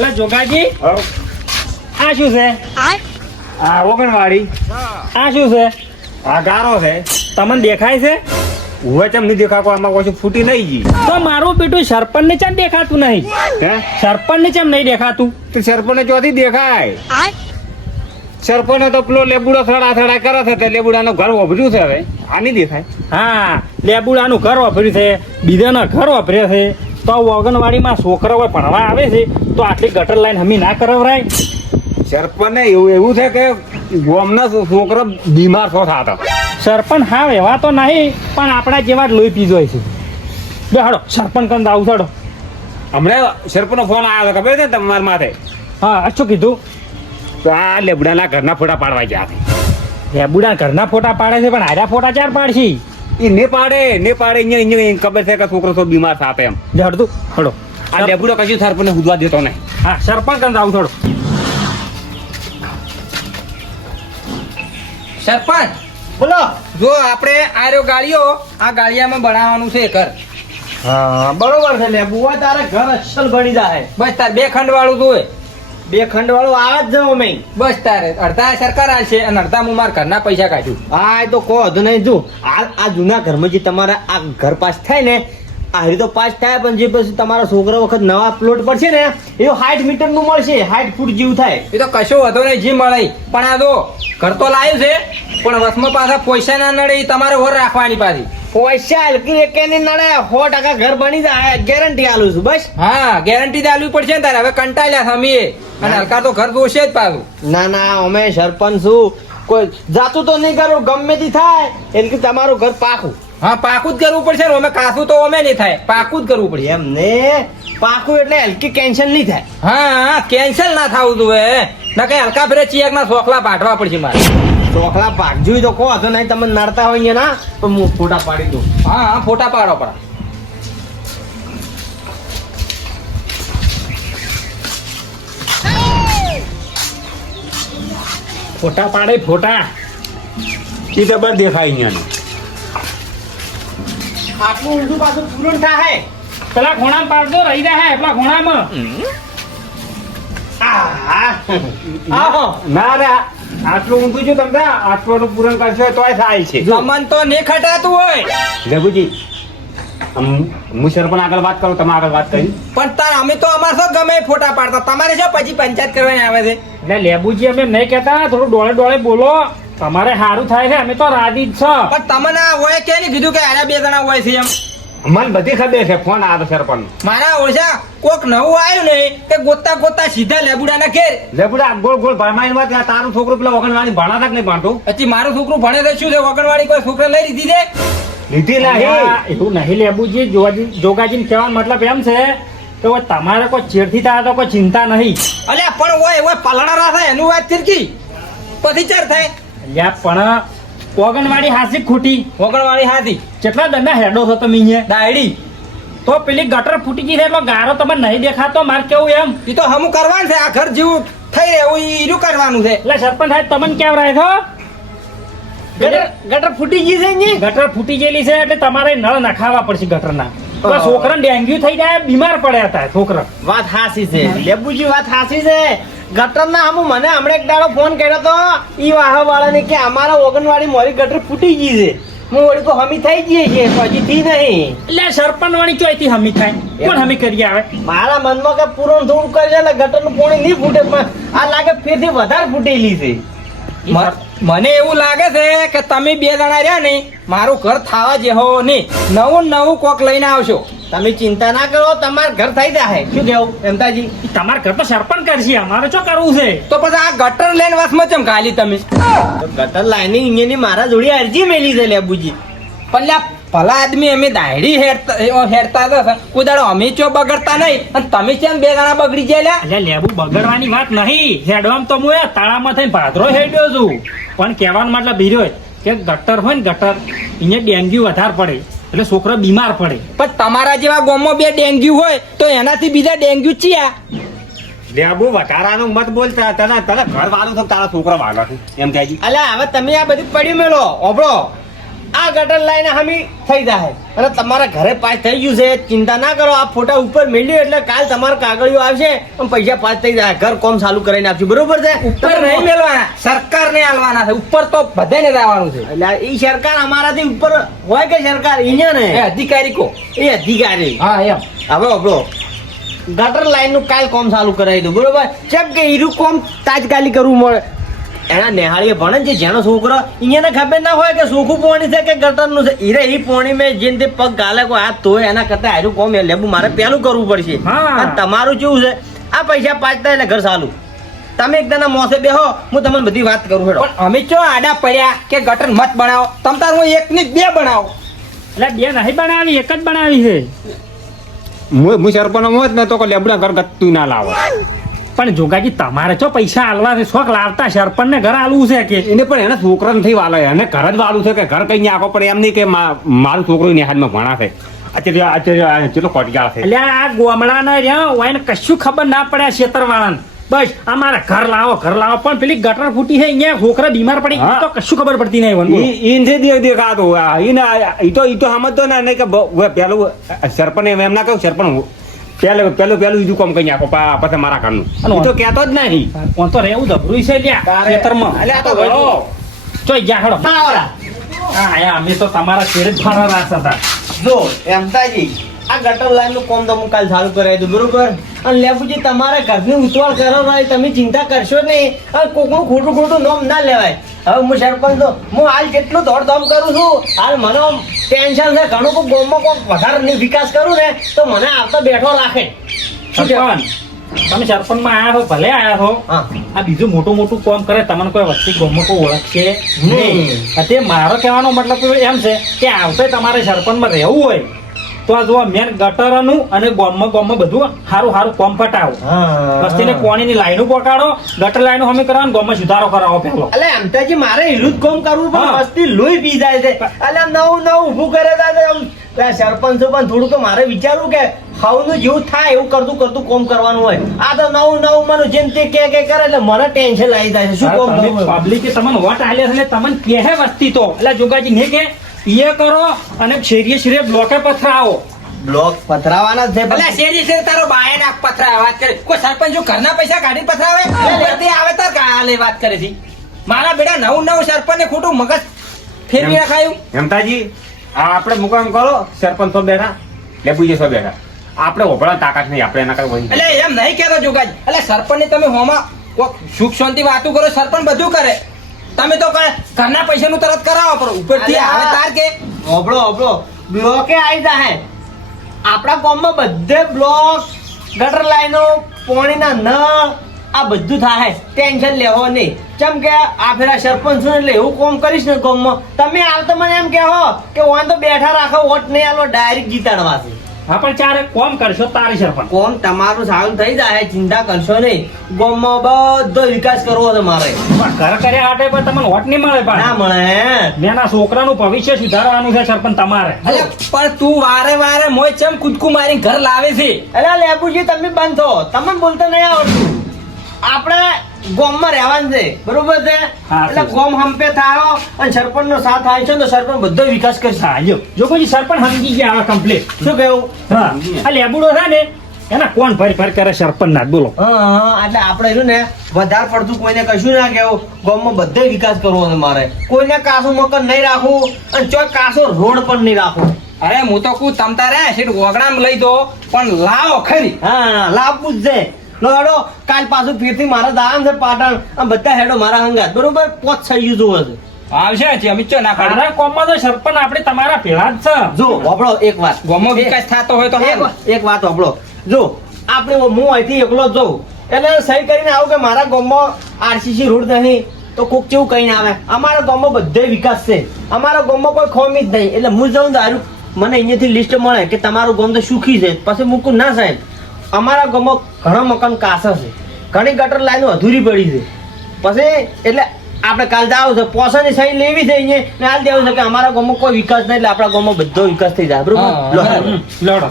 એટલે જોગાજી આ શું છે? આ ઓગણવાડી આ શું છે? આ ગારો છે. તમને દેખાય છે? હું ચમ નહીં દેખાકો આમાં કશું ફૂટી નહીં ગઈ. તો મારું બેટું સરપંચ ને ચમ દેખાતું નહીં? હે સરપંચ ને ચમ નહીં દેખાતું? તો સરપંચ ચોથી દેખાય. સરપંચ તો પેલો લેબુડો થડા થડા કરે છે તે લેબુડાનું ઘર ઓભર્યું છે. હવે આ નહીં દેખાય. હા, લેબુડાનું ઘર વાપર્યું છે, બીજાના ઘર વાપરે છે. તો ઓગણવાડીમાં છોકરાઓ ભણવા આવે છે તો આટલી ગટર લાઈન હમી ના કરાવરાય? સરપંચ ને એવું છે કે ગામના છોકરો બીમાર છો થતા. સરપંચ હા એવા તો નહીં, પણ આપણા જેવા જ લોહી પીજો છે. બે હાડો સરપંચ કંદ આવું છાડો. હમણાં સરપંચનો ફોન આવ્યો હતો ખબર છે ને તમારા માથે? હા, શું કીધું? તો આ લેબડાના ઘરના ફોટા પાડવા ગયા છે. લેબુડા ઘરના ફોટા પાડે છે, પણ આરા ફોટા ચાર પાડશી? એ ને પાડે અહીંયા ખબર છે કે છોકરો તો બીમાર થાપે એમ. જડતું હડો. આ લેબુડો કશું સરપંચને હુદવા દેતો નહીં. હા, સરપંચ કંદ આવું છાડો. સરપંચ બોલો. જો આપણે આર્યો ગાળીઓ આ ગાળિયામાં બનાવવાનું છે ઘર. હા, બરોબર છે. લેબુવા તારે ઘર અસલ બની જાય. બસ તાર 2 ખંડ વાળું જોઈએ. 2 ખંડ વાળું આવે જ જાવ મેં. બસ તારે અડધા સરકાર આલશે અને અડધા હું મારા ઘરના પૈસા કાઢ્યું. હા, એ તો કહો તો નહીં. જો આ જૂના ઘરમાં જે તમારા આ ઘર પાસ થાય ને, આ તો પાસ થાય, પણ જે પછી તમારા છોકરા વખત નવા પ્લોટ પડશે ને એ 60 મીટર નું મળશે, 60 ફૂટ જેવું થાય. એ તો કશો વધો નહીં, જે મળે. પણ આ જો ઘર તો લાવ્યું છે, પણ વસમાં પાછા પૈસા ના નડે એ તમારે વર રાખવાની પાછી. પૈસા હલકી એક ની નડે, 100% ઘર બની જાય, ગેરંટી આલું છું. બસ હા, ગેરંટી આલવી પડશે ને તારે. હવે કંટાળ્યા સમીએ અને હલકા તો ઘર જોશે જ પાછું. ના ના, અમે સરપંચ છું, કોઈ જાતું તો નહીં કરું, ગમે તે થાય એટલે કે તમારું ઘર પાકું. હા, પાકું જ કરવું પડશે ને. અમે કાસું તો અમે નહીં થાય, પાકું જ કરવું પડશે. એમ ને પાકું એટલે હલકી કેન્સલ નહીં થાય. હા, કેન્સલ ના થવું જોઈએ. ના કઈ હલકા ફેરે ચિયાક ના સોખલા પાઠવા પડશે મારે. ચોખલા પાકજો તો કહો તો નહીં, તમે નડતા હોય ના પણ હું ફોટા પાડી દઉં. હા હા, ફોટા પાડો પડા. ફોટા પાડે ફોટા. એ તો બર દેખાય અહીંયા. આટલું ઊંધું પાછું પૂરણ થાય. પેલા ખૂણામાં પાડજો, રહી જાય પેલા ખૂણામાં. આહો ના રે આટલું ઊંધું છું તમને આટલું પૂરણ કરશો તોય થાય છે. મન તો નહીં ખટાતું હોય. લેબુજી હું સરપંચ આગળ વાત કરું, તમે આગળ વાત કરી. પણ તાર અમે તો અમારે શું ગમે એ ફોટા પાડતા, તમારે શું પછી પંચાયત કરવાની આવે છે? એટલે લેબુજી અમે નહીં કહેતા, થોડું ડોળે ડોળે બોલો. તમારે સારું થાય છે, અમે તો રાજી જ છે. પણ તમને આ હોય કે નહીં કીધું કે આરા 2 જણા હોય છે એમ? મને બધી ખબર છે, ફોન આવ્યો સરપંચ. મારા ઓળશા કોક નવું આવ્યું નહીં કે ગોતા ગોતા સીધા લેબુડાના ઘેર. લેબુડા ગોળ ગોળ ભરમાઈને વાત આ તારું છોકરું પેલા વગણવાળી ભણાતા કે નહીં ભણતું? પછી મારું છોકરું ભણે તો શું છે? વગણવાળી કોઈ છોકરા લઈ લીધી છે? લીધી નહીં. એવું નહીં લેબુજી. જોગાજીને કહેવાનો મતલબ એમ છે કે હવે તમારે કોઈ ચેડથી થાય તો કોઈ ચિંતા નહીં. અલ્યા પણ હોય પલણા થાય એનું વાત તિરકી પછી ચાર થાય. અલ્યા પણ ઓગણવાડી હાસી ખોટી. વગણવાળી હાથી કેટલા દંડા હેડો છો તમે અહીંયા? દાયડી તો પેલી ગટર ફૂટી ગઈ છે એટલો ગારો તમને નહીં દેખાતો? મારે કેવું એમ, એ તો હમું કરવાનું છે. આ ઘર જેવું થઈ રહ્યું ઈરું કરવાનું છે. એટલે સરપંચ સાહેબ તમને કેમ રહે છો? ગટર ફૂટી ગઈ છે ને. ગટર ફૂટી ગયેલી છે એટલે તમારે નળ નખાવા પડશે ગટરના. તો છોકરાને ડેન્ગ્યુ થઈ જાય, બીમાર પડ્યા હતા છોકરા. વાત હાસી છે લેબુજી, વાત હાસી છે. ગટર ના હમું મને હમણાં એક દાડો ફોન કર્યો તો ઈ વાહ વાળાને કે અમારા ઓગણવાડી મોરી ગટર ફૂટી ગઈ છે. હું વળી તો હમી થઈ ગઈ છે, હજી થી નહીં. એટલે સરપંચ વાળી ચોઈથી હમી થાય? કોણ હમી કરી આવે? મારા મનમાં કે પૂરણ થોડું કરી એટલે ગટર નું પાણી નહીં ફૂટે, પણ આ લાગે ફેરથી વધારે ફૂટેલી છે. મને એવું લાગે છે કે તમે 2 જણા રહ્યા નહીં, મારું ઘર થવા જેવો નહીં. નવું કોક લઈને આવશો. તમે ચિંતા ના કરો, તમારું ઘર થઈ જાય. શું કેવું એમતાજી? તમારા ઘર તો સરપંચ કરશે, અમારે શું કરવું છે? તો પછી આ ગટર લઈને વાસમાં ચમ ગાલી તમે? ગટર લાઈનિંગ ઇન્જિનની મારા જોડી અરજી મેલી છે લેબુજી. પણ લ્યા ભલા આદમી અમે દાયડી હેરતા હતા, કુદાડો અમે ચો બગડતા નહીં અને તમે કેમ 2 જણા બગડી ગયા? એટલે લેબુ બગડવાની વાત નહીં. હેડવામ તો હું તાળામાં થઈને ભાદરો હેડ્યો છું, પણ કહેવાનો મતલબ બીજો કે ગટર હોય ને ગટર, અહીંયા ડેન્ગ્યુ વધારે પડે એટલે છોકરો બીમાર પડે. પણ તમારા જેવા ગામમાં 2 ડેન્ગ્યુ હોય તો એનાથી બીજા ડેન્ગ્યુ ચિયા? લેબુ વધારાનું મત બોલતા તને તને ઘર વાળું તો તારા છોકરા વાળા એમ થાય. અલ્યા હવે તમે આ બધી પડી મેલો ઓબળો. આ ગટર લાઈને હમી થઈ જાય અને તમારા ઘરે પાસ થઈ ગયું છે ચિંતા ના કરો આ ફોટા ઉપર મેળ્યો એટલે કાલ તમારા કાગળિયો આવશે અને પૈસા પાસ થઈ જાય ઘર કોમ ચાલુ કરીને આપશું બરોબર છે ઉપર નહીં મેળવાના સરકારને આલવાના છે ઉપર તો બધાને જ આવવાનું છે એટલે એ સરકાર અમારાથી ઉપર હોય કે સરકાર અહીંયા ને એ અધિકારી કો એ અધિકારી હા એમ હવે આપણો ગટર લાઈન નું કાલ કોમ ચાલુ કરાવી દઉં બરોબર કેમ કે હીરું કોમ તાત્કાલિક કરવું મળે એના નેહાળીએ ભણે છે જેનો છોકરો અહીંયા ખબર ના હોય કે સોખું પોણી છે કે ગટરનું છે હીરે એ પોણી મેં જેને તે પગ ગાલે કોઈ હાથ ધોય એના કરતા હારું કોમ એ લેવું મારે પહેલું કરવું પડશે હા. અને તમારું કેવું છે આ પૈસા પાછતા એટલે ઘર ચાલુ તમે એકદમ મોસે બેહો હું તમને બધી વાત કરું હેડો પણ અમે ચો આડા પડ્યા કે ગટર મત બનાવો તમ તાર હું એક ની બે બનાવો એટલે બે નહીં બનાવી એક જ બનાવી છે હું સરપંચ હોત ને તો કોઈ લેબડા ઘર ગતું ના લાવે પણ જોગાજી તમારે ચો પૈસા આલવા છે શોખ લાવતા સરપંચ ને ઘર આલવું છે કે એને પણ એના છોકરા નથી વાલે એને ઘર જ વાળું છે કે ઘર કઈ આખો પડે એમ નહીં કે મારું છોકરું નિહાદમાં ભણા છે અત્યારે ચેટલો કોટિયાળ છે એટલે આ ગોમડાના રહ્યા હોય ને કશું ખબર ના પડે આ ખેતરવાળાને બસ અમારા ઘર લાવો પણ પેલી ગટર ફૂટી છે અહીંયા છોકરા બીમાર પડી હા. તો કશું ખબર પડતી નહીં બોલો. ઈનથી દેખાતો ઈ તો સમજતો ના નહીં કે પેલું સરપંચ એમ ના કહ્યું સરપંચ પેલું બીજું કામ કઈ નાખો પછી મારા કામનું ઈ તો કહેતો જ નહીં કોણ તો રહેવું દબરું છે લ્યા ખેતરમાં અલ્યા આ તો વળો. ચોઈ ગયા હેડો હા આયા અમે તો તમારા શેરે જ ફરવા રાસ હતા જો એમતાજી આ ગટર લાઈન નું કોમ તો હું કાલ ચાલુ કરાવી દઉં બરોબર અને લેબુજી તમારે ઘરની ઉતવાળ કરો ભાઈ તમે ચિંતા કરશો નહીં અને કોકનું ખોટું નામ ના લેવાય હવે હું સરપંચ તો હું હાલ કેટલું દોડધામ કરું છું હાલ મને ટેન્શન છે ઘણું કોઈ ગામમાં કોઈ વધારે વિકાસ કરું ને તો મને આવતા બેઠો રાખે શું કહેવાનું? સરપંચ તમે સરપંચમાં આયા છો ભલે આયા છો હા આ બીજું મોટું કામ કરે તમને કોઈ વસ્તી ગામમાં કોઈ ઓળખશે નહીં નહીં. તે મારો કહેવાનો મતલબ એમ છે કે આવતે તમારે સરપંચમાં રહેવું હોય તો આ જો મેન ગટરનું અને ગામમાં બધું સારું કોમ પટાવો વસ્તીને પાણીની લાઈનો પકાડો ગટર લાઈનો અમે કરવાનું ગામમાં સુધારો કરાવો પેલો અલે એમતાજી મારે હીરું જ કોમ કરવું પણ હા. વસ્તી લોહી પી જાય છે અલે નવું ઊભું કરે છે સરપંચ પણ થોડું તો મારે વિચારવું કે હવનું જેવું થાય એવું કરતું કોમ કરવાનું હોય આ તો નવું મને જેમ તે કે કરે એટલે મને ટેન્શન આવી જાય છે શું કોમ કરવું? પબ્લિકે તમને વોટ આલ્યા છે ને તમને કહે વસ્તી તો એટલે જોગાજી ને કે એ કરો અને શેરીએ બ્લોકે પથરાવો બ્લોક પથરાવાના જ છે ભલે શેરી શેર તારો બાય ના પથરાવે વાત કરે કોઈ સરપંચ જો ઘરના પૈસા કાઢી પથરાવે બધી આવે તાર કાલે વાત કરે છે મારા બેટા નવું સરપંચ ને ખોટું મગજ ફેરવી નાખાયું હેમતાજી આપણે મુકામ કરો સરપંચ તો બેઠા લેબુજી તો બેઠા આપણે ઓભળા તાકાત નહીં આપણે એના કઈ એટલે એમ નહીં કહેતો જોગાજી એટલે સરપંચ ને તમે હોમાં કોક સુખ શાંતિ વાતું કરો સરપંચ બધું કરે તમે તો ઘરના પૈસાનું તરત કરાવો પડો ઉપરથી આવે તાર કે હોબળો બ્લોકે આવી જાય આપણા ગામમાં બધે બ્લોક ગટર લાઈનો પાણીના નળ આ બધું થાય ટેન્શન લેવો નહીં કેમ કે આ ફેરા સરપંચ છું એટલે એવું કોમ કરીશ ને ગામમાં તમે હાલ તો મને એમ કહો કે ઓન તો બેઠા રાખો વોટ નહીં આલો ડાયરેક્ટ જીતાડવા છે હા પણ ચારે કોમ કરશો તારી સરપંચ કોમ તમારું સારું થઈ જાય ચિંતા કરશો નહીં ગામમાં બધો વિકાસ કરવો છે મારે પણ ઘર કર્યા હાટે પણ તમને વોટ નહીં મળે ના પણ મળે નાના છોકરાનું ભવિષ્ય સુધારવાનું છે સરપંચ તમારે અલે પણ તું વારે મોય ચમ કૂદકું મારીને ઘર લાવે છે અલા લેબુજી તમે બંધ થો તમને બોલતા નહીં આવડતું આપણે ગામમાં રહેવાનું છે બરોબર છે હા, એટલે છે. ગામ હંપે થાઓ અને સરપંચ નો સાથ થાય છે તો સરપંચ બધો વિકાસ કરશે હા જો કોઈ સરપંચ સમજી ગયા હવે કમ્પ્લીટ શું કેવું હા આ લેબુડો છે ને એના કોણ ફરી કરે સરપંચ ના જ બોલો હા એટલે આપણે રહ્યું ને વધારે પડતું કોઈને કશું ના કહેવું ગામમાં બધે વિકાસ કરવો છે મારે કોઈને કાસું મકાન નહીં રાખવું અને ચોય કાસો રોડ પણ નહીં રાખવું અરે હું તો કું તમ તારે સીટ વગડામાં લઈ દો પણ લાવો ખરી હા લાભવું જ છે લો હેડો કાલ પાછું ફીરથી મારા દામ છે પાટણ અને બધા હેડો મારા હંગાત બરોબર પોચ થઈ ગયું છે આવશે છે અમિત ચો ના કાઢે તારા કોમમાં તો સરપંચ આપણે તમારા પેલા જ છે જો વાપરો એક વાત ગોમો વિકાસ થતો હોય તો હારું. એક વાત વાપરો જો આપણે હું અહીંથી એકલો જ જઉં એટલે સહી કરીને આવું કે મારા ગામમાં આરસીસી રોડ નહીં તો કોક જેવું કહીને આવે અમારા ગામમાં બધે વિકાસ છે અમારા ગામમાં કોઈ ખોમી જ નહીં એટલે હું જાઉં દારૂ મને અહીંયાથી લિસ્ટ મળે કે તમારું ગામ તો સુખી છે પછી મૂકું ના સાહેબ અમારા ગામમાં ઘણા મકાન કાસા છે ઘણી ગટર લાઈનો અધૂરી પડી છે પછી એટલે આપણે કાલ જાવ છે પોસાની સહી લેવી છે અહીંયા ને હાલ દેવું છે કે અમારા ગામમાં કોઈ વિકાસ નહીં એટલે આપણા ગામમાં બધો વિકાસ થઈ જાય બરોબર હા, લો, હા, હેડો. લડો